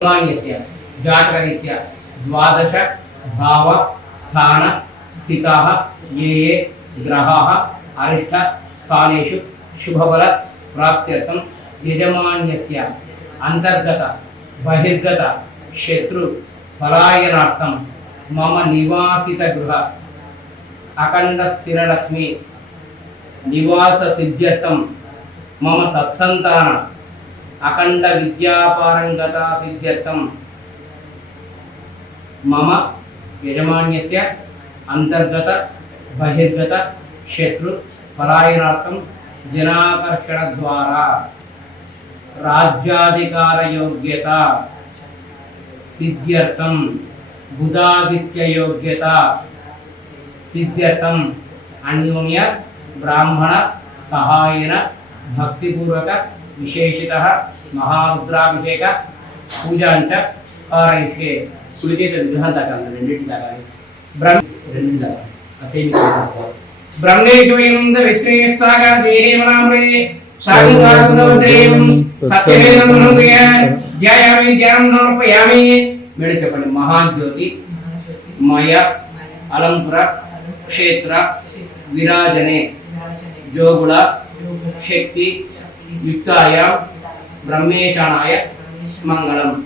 సామాన్యస్య జాతకరీత్యా ద్వాదశ భావ స్థాన స్థితాः ఏ ఏ గ్రహాः అరిష్ట స్థానేషు శుభబల ప్రాప్త్యర్థం యజమాన్యస్య అంతర్గత బహిర్గత శత్రు పలాయనార్థం మమ నివాసిత గృహ అఖండ విద్యాపారంగత సిద్ధ్యర్థం. మమ యజమాన్యస్య అంతర్గత బహిర్గత శత్రు పలాయనార్థం జనాకర్షణ ద్వారా. రాజ్యాధికార యోగ్యత సిద్ధ్యర్థం. బుధాదిత్య యోగ్యత సిద్ధ్యర్థం. అన్యోన్య బ్రాహ్మణ సహాయన భక్తిపూర్వక విశేషిత మహారుద్రాభిషేక పూజాంచ కారయిష్యే కుడి చేత విగ్రహం దాకా రెండింటి దాకా బ్రహ్మ రెండింటి దాకా. బ్రహ్మేశ్వరేంద విశ్రేయస్సాగర దేహేమనామ్రే శాంగారుదవదేవం సత్యవేదం మనోదయ ధ్యాయామి ధ్యానం సమర్పయామి చెప్పండి. మహాజ్యోతి మయ అలంపుర క్షేత్ర విరాజనే జోగుల శక్తి యుక్తాయ బ్రహ్మేశానాయ మంగళం.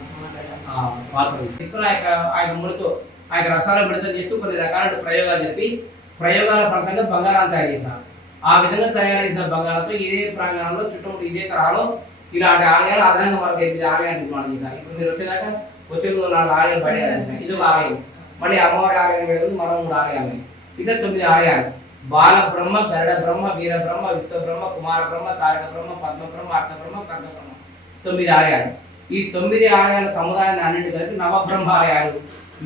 ఆ, పాత్ర ఇస్తున్న యొక్క ఆ యొక్క ముడితో ఆ యొక్క రసాలను విడుదల చేస్తూ కొన్ని రకాల ప్రయోగాలు చెప్పి ప్రయోగాల ఫలితంగా బంగారాన్ని తయారు చేశారు. ఆ విధంగా తయారు చేసిన బంగారంతో ఇదే ప్రాంగణంలో చుట్టూ ఇదే తరహాలో ఇలాంటి ఆలయాలు అదనంగా వరకు ఎనిమిది ఆలయాలు నిర్మాణం చేశారు. ఇప్పుడు మీరు వచ్చేదాకా వచ్చే నాలుగు ఆలయాలు పడేయాలి. ఇది ఒక ఆలయం. మళ్ళీ అమ్మవారి ఆలయం పెడుతుంది మరో మూడు ఆలయాలు. ఇదే తొమ్మిది ఆలయాలు. బాల బ్రహ్మ గరుడ బ్రహ్మ వీర బ్రహ్మ విశ్వ బ్రహ్మ కుమార బ్రహ్మ తారక బ్రహ్మ పద్మ బ్రహ్మ అర్ధ బ్రహ్మ సర్గ బ్రహ్మ తొమ్మిది ఆలయాలు. ఈ తొమ్మిది ఆలయాల సముదాయాన్ని అన్నింటి కలిపి నవబ్రహ్మ ఆలయాలు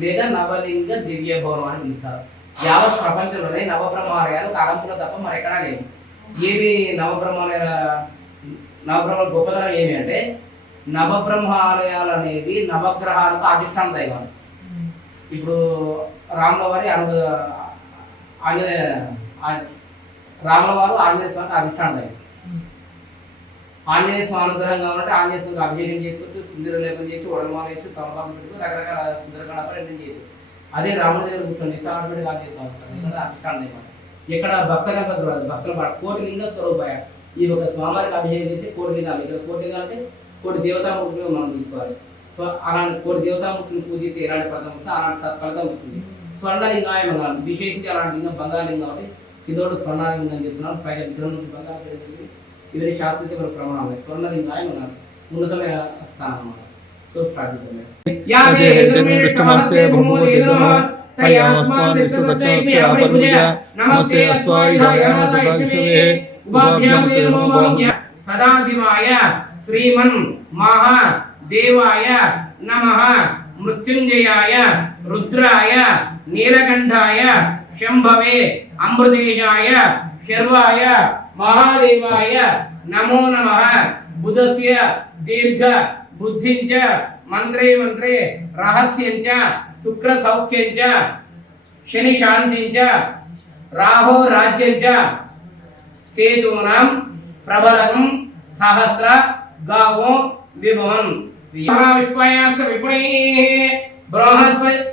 లేదా నవలింగ దివ్య భవనం అని పిలుస్తారు. యావత్ ప్రపంచంలోనే నవబ్రహ్మ ఆలయాలు కాలంలో తప్ప మరెక్కడా లేవు. ఏవి నవబ్రహ్మ నవబ్రహ్మ గొప్పతనం ఏమి అంటే నవబ్రహ్మ ఆలయాలు అనేది నవగ్రహాలకు అధిష్టాన దైవాలు ఇప్పుడు రాముల వారి అను ఆంజనేయ రాముల వారు ఆంజనేయ స్వామికి అధిష్టాన ఆంజనేయ స్వామి అనుగ్రహం కావాలంటే ఆంజనేయ స్వామికి అభిషేకం చేసుకోవచ్చు సుందర లేపం చేసి వడమాల వేసి తమలపాకు పెట్టుకుని రకరకాల సుందర గణపతి రెండు చేయొచ్చు అదే రాముల దగ్గర కూర్చొని ఆటోమేటిక్ ఆంజనేయ స్వామి అధిష్టాన దైవం ఇక్కడ భక్త గణపతి రాదు భక్తుల పాటు కోటి లింగ స్వరూపాయ. ఈ ఒక స్వామివారికి అభిషేకం చేసి కోటి లింగాలు. ఇక్కడ కోటి లింగాలు అంటే కోటి దేవతామూర్తిని మనం తీసుకోవాలి. సో అలాంటి కోటి దేవతామూర్తిని పూజిస్తే ఎలాంటి ఫలితం వస్తే అలాంటి ఫలితం వస్తుంది. స్వర్ణలింగాయం అన్నాను విశేషించి అలాంటి లింగం బంగాళలింగం అంటే ఇదోడు స్వర్ణలింగం అని చెప్తున్నాను పైగా విగ్రహం నుంచి బంగారం పెరుగుతుంది ఇవన్నీ శాస్త్రీయ ప్రమాణం స్వర్ణలింగాయం అన్నాను ఉన్నతమైన స్థానం అన్నమాట. సో స్టార్ట్ చేద్దాం. సదాశివాయ శ్రీమన్ మహా దేవాయ నమః. మృత్యుంజయాయ రుద్రాయ నీలకంఠాయ శంభవే అమృతేజాయ శర్వాయ మహాదేవాయ నమో నమ బుధస్య దీర్ఘ బుద్ధించ మంత్రే మంత్రే రహస్యంచ శుక్ర సౌఖ్యంచ శని శాంతించ రాహో రాజ్యంచ కేతూనాం ప్రబలకం సహస్ర గావో విభవన్. మహావిష్పయాస్త విపై బృహస్పతి